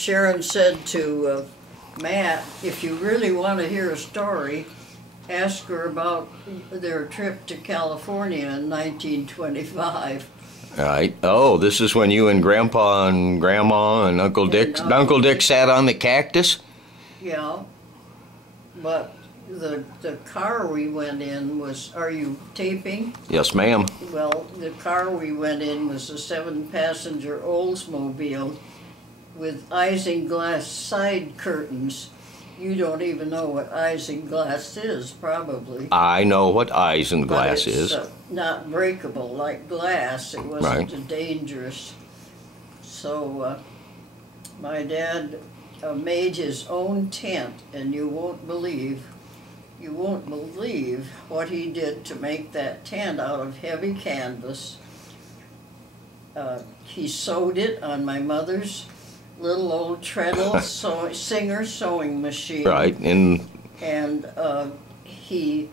Sharon said to Matt, if you really want to hear a story, ask her about their trip to California in 1925. Right. Oh, this is when you and Grandpa and Grandma and Uncle Dick sat on the cactus? Yeah. But the car we went in was, are you taping? Yes, ma'am. Well, the car we went in was a 7-passenger Oldsmobile with isinglass side curtains. You don't even know what isinglass is, probably. I know what isinglass is. Not breakable like glass. It wasn't dangerous. So my dad made his own tent, and you won't believe what he did to make that tent out of heavy canvas. He sewed it on my mother's little old treadle Singer sewing machine. Right. And he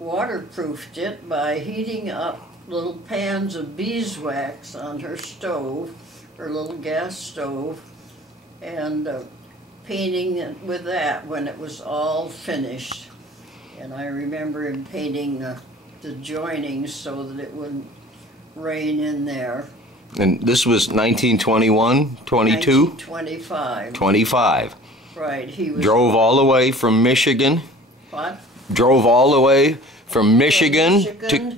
waterproofed it by heating up little pans of beeswax on her stove, her little gas stove, and painting it with that when it was all finished. And I remember him painting the joinings so that it wouldn't rain in there. And this was 1921, 22? 1925. 25. Right. He was drove all the way from Michigan. What? Drove all the way from Michigan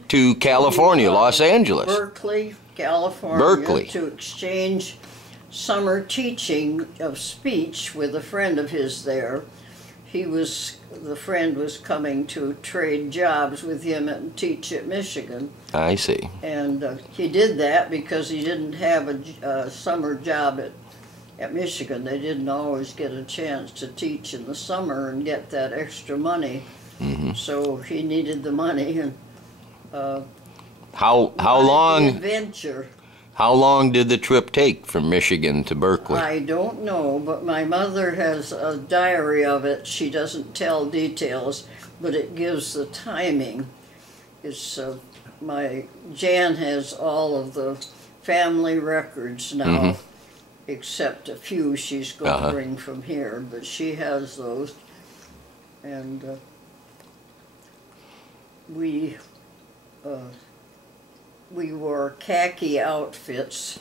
to California, Los Angeles. Berkeley, California. Berkeley. To exchange summer teaching of speech with a friend of his there. The friend was coming to trade jobs with him and teach at Michigan. I see. And he did that because he didn't have a summer job at Michigan. They didn't always get a chance to teach in the summer and get that extra money. Mm-hmm. So he needed the money. And how long? Adventure. How long did the trip take from Michigan to Berkeley? I don't know, but my mother has a diary of it. She doesn't tell details, but it gives the timing. It's Jan has all of the family records now, except a few she's going to bring from here, but she has those. And we wore khaki outfits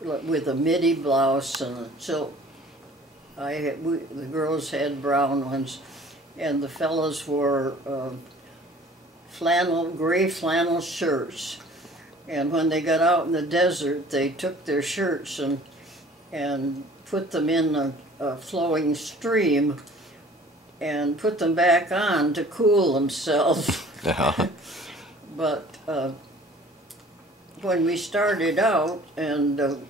with a midi blouse and a silk. The girls had brown ones, and the fellows wore gray flannel shirts. And when they got out in the desert, they took their shirts and put them in a flowing stream and put them back on to cool themselves. But when we started out and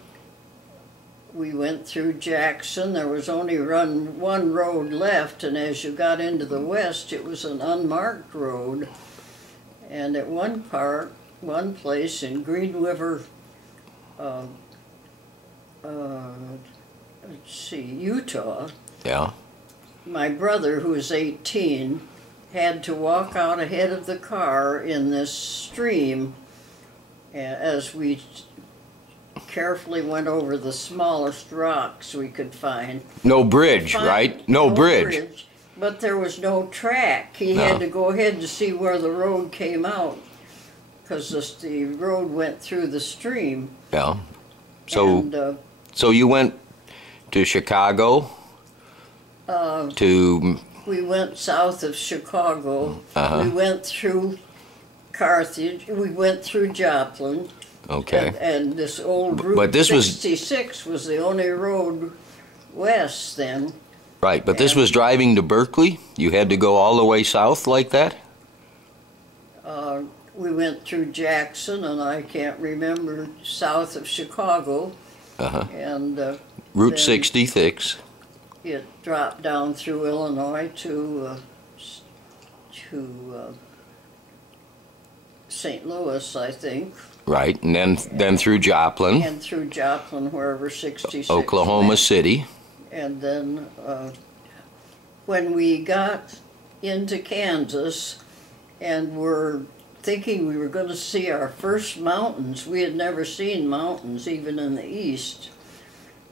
we went through Jackson, there was only one road left, and as you got into the west, it was an unmarked road. And at one place in Green River, Utah, my brother, who was 18, had to walk out ahead of the car in this stream as we carefully went over the smallest rocks we could find. No bridge, right? No bridge. But there was no track. He had to go ahead to see where the road came out, because the road went through the stream. Yeah. So, so you went to Chicago? We went south of Chicago. We went through Carthage. We went through Joplin. Okay. And this old Route 66 was the only road west then. Right, but this was driving to Berkeley? You had to go all the way south like that? We went through Jackson, and I can't remember, south of Chicago. And Route 66. It dropped down through Illinois to St. Louis, I think. Right, and then through Joplin. And through Joplin, wherever 66 Oklahoma went. City. And then when we got into Kansas and were thinking we were going to see our first mountains, we had never seen mountains even in the east.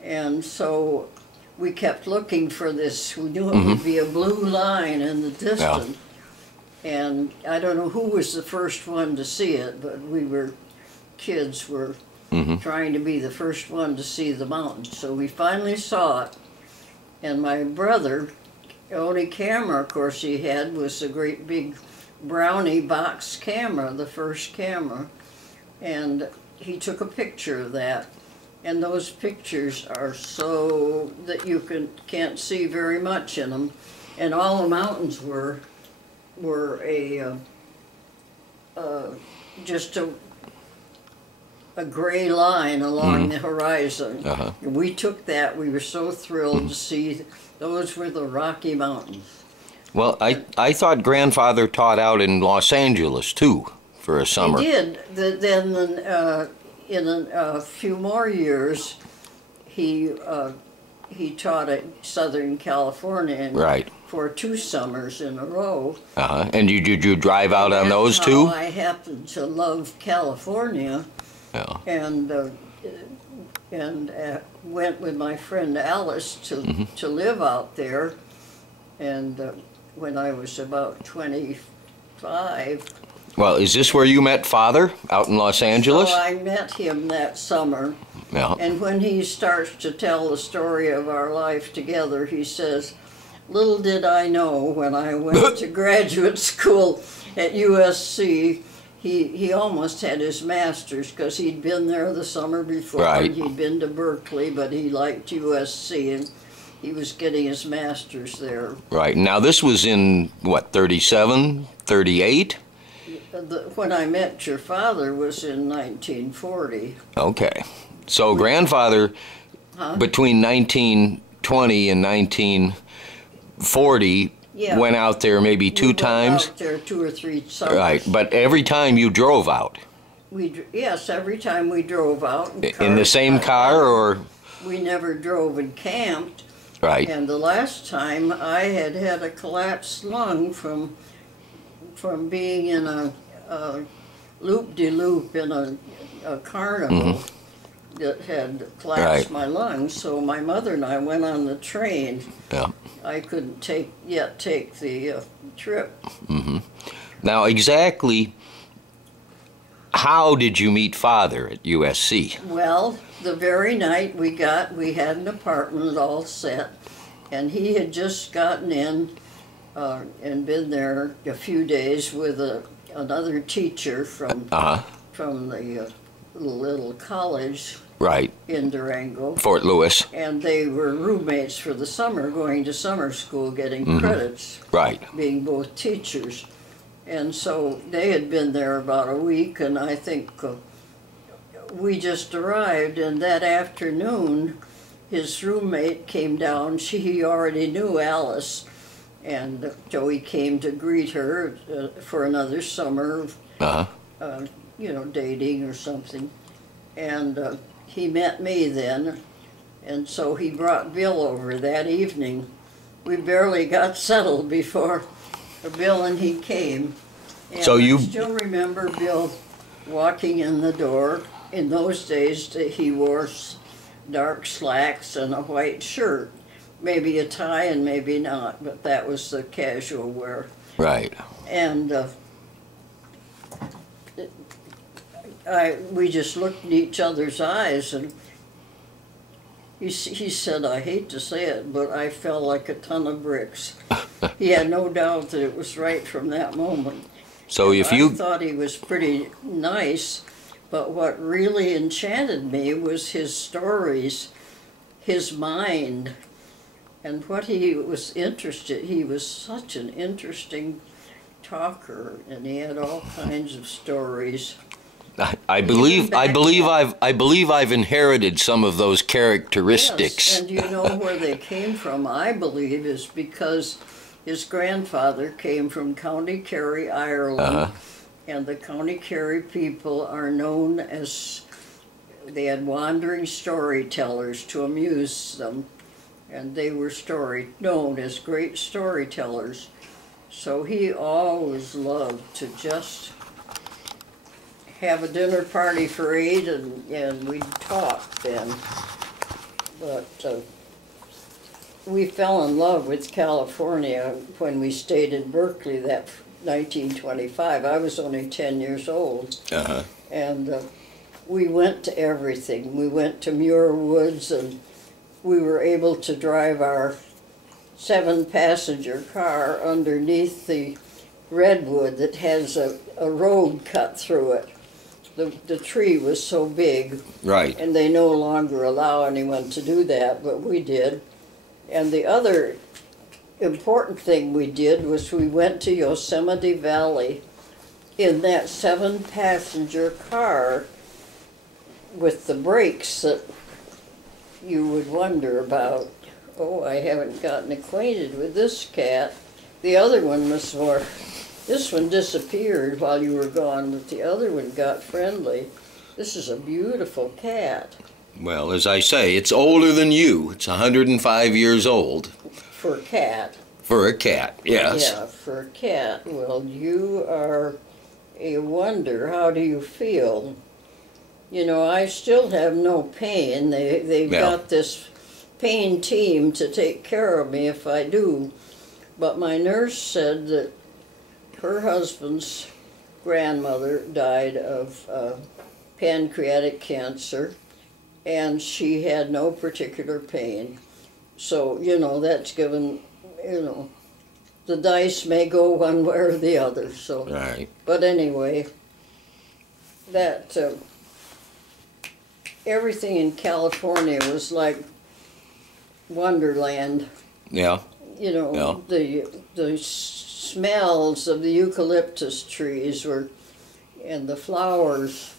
And so we kept looking for this. We knew it would be a blue line in the distance. And I don't know who was the first one to see it, but kids were trying to be the first one to see the mountain. So we finally saw it. And my brother, the only camera, of course, he had was a great big Brownie box camera, the first camera. And he took a picture of that. And those pictures are so that you can't see very much in them. And all the mountains were just a gray line along the horizon. We took that. We were so thrilled to see those were the Rocky Mountains. Well, I thought grandfather taught out in Los Angeles too for a summer. He did. Then in a few more years, he taught at Southern California Right. for 2 summers in a row. And did you drive out on those That's too? how I happened to love California. Yeah. And went with my friend Alice to live out there. And when I was about 25. Well, is this where you met father, out in Los Angeles? So I met him that summer. Yeah. And when he starts to tell the story of our life together, he says, "Little did I know when I went to graduate school at USC, he almost had his master's because he'd been there the summer before. Right. He'd been to Berkeley, but he liked USC, and he was getting his master's there." Right. Now this was in, what, 37, 38? When I met your father was in 1940. Okay. So grandfather, between 1920 and 1940, went out there maybe two times? Out there 2 or 3 summers. Right, but every time you drove out? Yes, every time we drove out. In the same car, or? We never drove and camped. Right. And the last time I had a collapsed lung from being in a loop-de-loop in a carnival that had collapsed my lungs. So my mother and I went on the train. Yeah. I couldn't take the trip. Now, exactly how did you meet father at USC? Well, the very night we had an apartment all set, and he had just gotten in and been there a few days with another teacher from the little college Right. in Durango. Fort Lewis. And they were roommates for the summer, going to summer school, getting credits, Right. being both teachers. And so they had been there about a week, and I think we just arrived, and that afternoon his roommate came down. He already knew Alice, and so he came to greet her for another summer, dating or something. And he met me then, and so he brought Bill over that evening. We barely got settled before Bill and he came. And So you I still remember Bill walking in the door. In those days, he wore dark slacks and a white shirt. Maybe a tie and maybe not, but that was the casual wear. Right. And we just looked in each other's eyes, and he said, "I hate to say it, but I felt like a ton of bricks." He had no doubt that it was right from that moment. So And if you I thought he was pretty nice, but what really enchanted me was his stories, his mind, and what he was interested. He was such an interesting talker, and he had all kinds of stories. I believe I've inherited some of those characteristics. Yes, and you know where they came from, I believe, is because his grandfather came from County Kerry, Ireland, and the County Kerry people are known as, they had wandering storytellers to amuse them, and they were known as great storytellers. So he always loved to just have a dinner party for 8, and we'd talk then. But we fell in love with California when we stayed in Berkeley that 1925. I was only 10 years old. Uh-huh. And we went to everything. We went to Muir Woods, and we were able to drive our 7-passenger car underneath the redwood that has a road cut through it. The tree was so big. Right. And they no longer allow anyone to do that, but we did. And the other important thing we did was we went to Yosemite Valley in that 7-passenger car with the brakes that you would wonder about. Oh, I haven't gotten acquainted with this cat. The other one was more, this one disappeared while you were gone, but the other one got friendly. This is a beautiful cat. Well, as I say, it's older than you. It's 105 years old. For a cat. For a cat, yes. Yeah, for a cat. Well, you are a wonder. How do you feel? You know, I still have no pain. They've got this pain team to take care of me if I do. But my nurse said that her husband's grandmother died of pancreatic cancer, and she had no particular pain. So, you know, that's given, you know, the dice may go one way or the other. So, right. But anyway, that everything in California was like Wonderland. Yeah. You know, the smells of the eucalyptus trees were, and the flowers.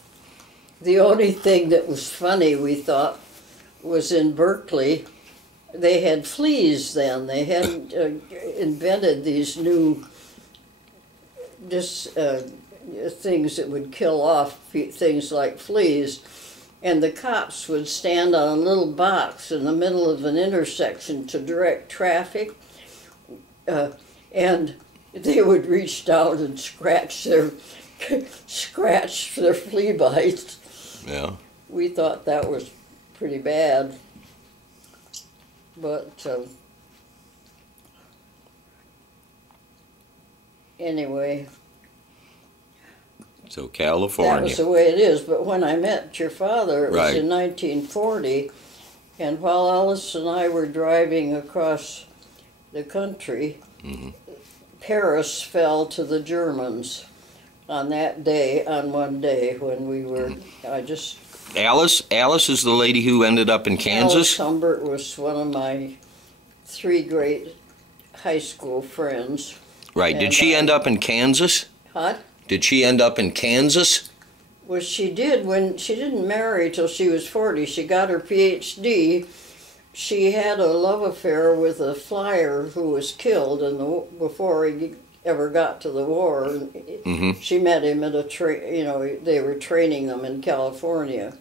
The only thing that was funny, we thought, was in Berkeley, they had fleas then. They hadn't invented these new things that would kill off things like fleas. And the cops would stand on a little box in the middle of an intersection to direct traffic, and they would reach down and scratch their flea bites. Yeah. We thought that was pretty bad, but anyway. So California. That was the way it is. But when I met your father, it was Right. in 1940, and while Alice and I were driving across the country, Paris fell to the Germans on that day, on one day when we were, Alice is the lady who ended up in Kansas? Alice Humbert was one of my 3 great high school friends. Right. Did she end up in Kansas? What? Did she end up in Kansas? Well, she did. When she didn't marry till she was 40. She got her PhD. She had a love affair with a flyer who was killed before he ever got to the war. She met him at they were training them in California,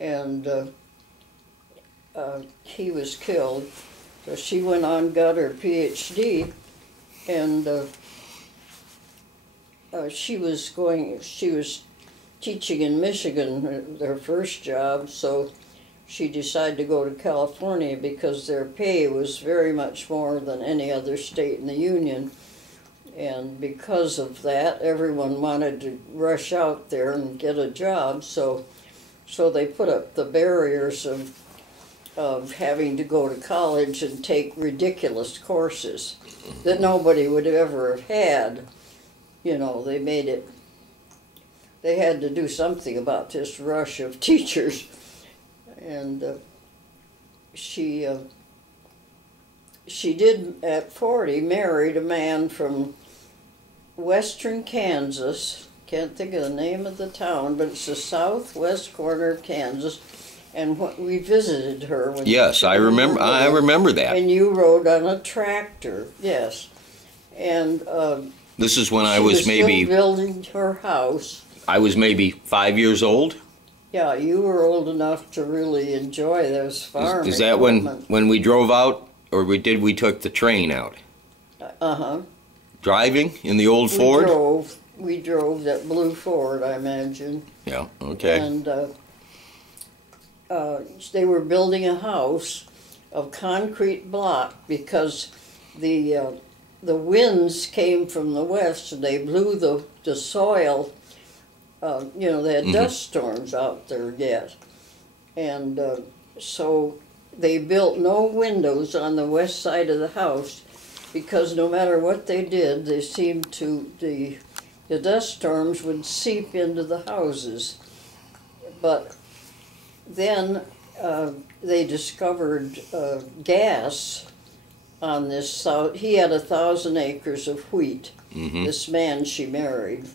and he was killed. So she went on, got her PhD, and she was teaching in Michigan, her first job, so she decided to go to California because their pay was very much more than any other state in the Union. And because of that, everyone wanted to rush out there and get a job, so they put up the barriers of having to go to college and take ridiculous courses that nobody would ever have had. You know, they had to do something about this rush of teachers. And she did, at 40, married a man from western Kansas. Can't think of the name of the town, but it's the southwest corner of Kansas. And we visited her. Yes, I remember that. And you rode on a tractor, yes. And this is when I was maybe still building her house. I was maybe 5 years old. Yeah, you were old enough to really enjoy those farm Is that equipment. when we drove out, or we took the train out? Uh-huh. Driving in the old Ford? We drove that blue Ford, I imagine. Yeah, okay. And they were building a house of concrete block because the winds came from the west and they blew the soil. You know, they had dust storms out there yet, and so they built no windows on the west side of the house because no matter what they did, they seemed to the dust storms would seep into the houses. But then they discovered gas on this south. He had 1,000 acres of wheat. This man she married,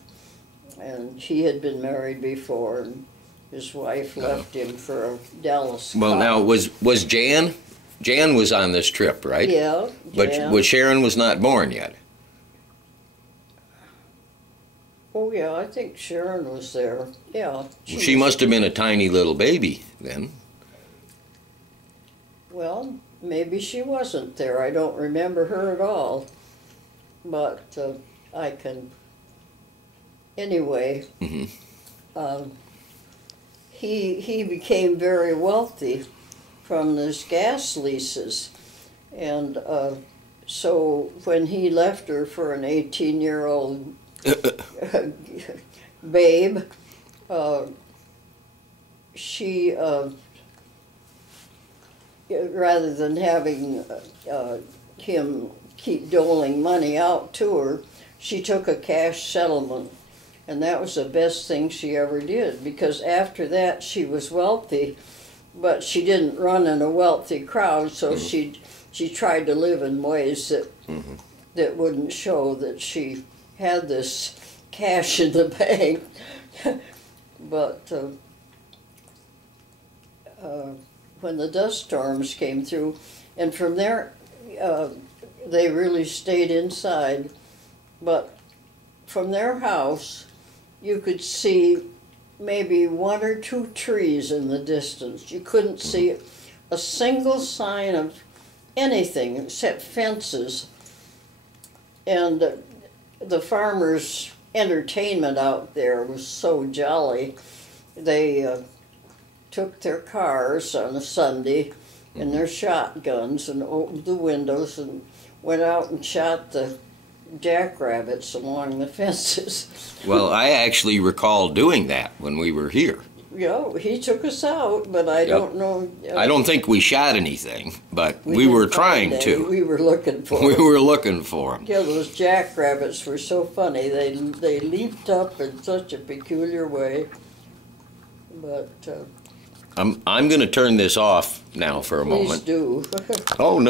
and he had been married before, and his wife left him for a Dallas Well, cow. now, was Jan? Jan was on this trip, right? Yeah, But Sharon was not born yet. Oh yeah, I think Sharon was there. Yeah. She must have been a tiny little baby then. Well, maybe she wasn't there. I don't remember her at all. But I can. Anyway, he became very wealthy from these gas leases, and so when he left her for an 18-year-old babe, she rather than having him keep doling money out to her, she took a cash settlement. And that was the best thing she ever did, because after that she was wealthy, but she didn't run in a wealthy crowd, so she tried to live in ways that that wouldn't show that she had this cash in the bank. But when the dust storms came through, and from there they really stayed inside, but from their house you could see maybe 1 or 2 trees in the distance. You couldn't see a single sign of anything except fences. And the farmers' entertainment out there was so jolly. They took their cars on a Sunday and their shotguns and opened the windows and went out and shot the jackrabbits along the fences. Well, I actually recall doing that when we were here. Yeah, he took us out, but I don't know. I don't think we shot anything, but we were didn't trying find to. any. We were looking for We them. were looking for them. Yeah, those jackrabbits were so funny. They leaped up in such a peculiar way. But I'm going to turn this off now for a please moment. do. Oh, no.